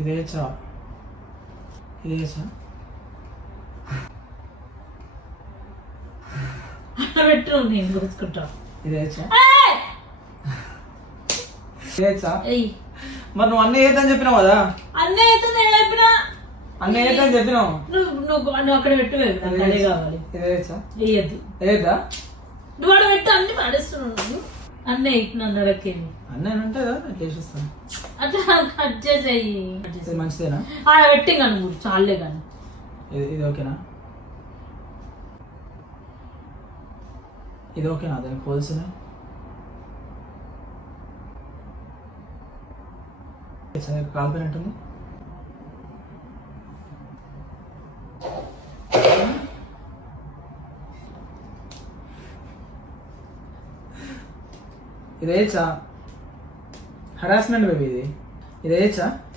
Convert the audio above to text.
ఇదే చా ఇదే చా పెట్టు నేను గుర్తుకుంటా. ఇదే చా ఇదే చా ఎయ్ మరి నువ్వు అన్నీ ఏదని చెప్పినావు కదా. అన్నీ అయితే నేను చెప్పినా అన్నీ ఏదని చెప్పినావు. నువ్వు అక్కడ పెట్టు నాకు అదే కావాలి. ఇదే చా వేయద్దు ఏదా నువ్వు అక్కడ పెట్టు అన్ని పడేస్తున్నావు. అన్నీ నన్ను అడగేది అన్నీ అంటే కదా అట్లా వేసిస్తాను. అట్లా కట్ చేసేయి. ఇది మంచిదేనా? పెట్టి కానీ చాలే కానీ ఇది ఓకేనా? ఇది ఓకేనా? దానికి పోల్సిన కాలిపోయినట్టుంది. ఇదేచ్చా హరాస్మెంట్ బేబీ ఇది. ఇదేచ్చా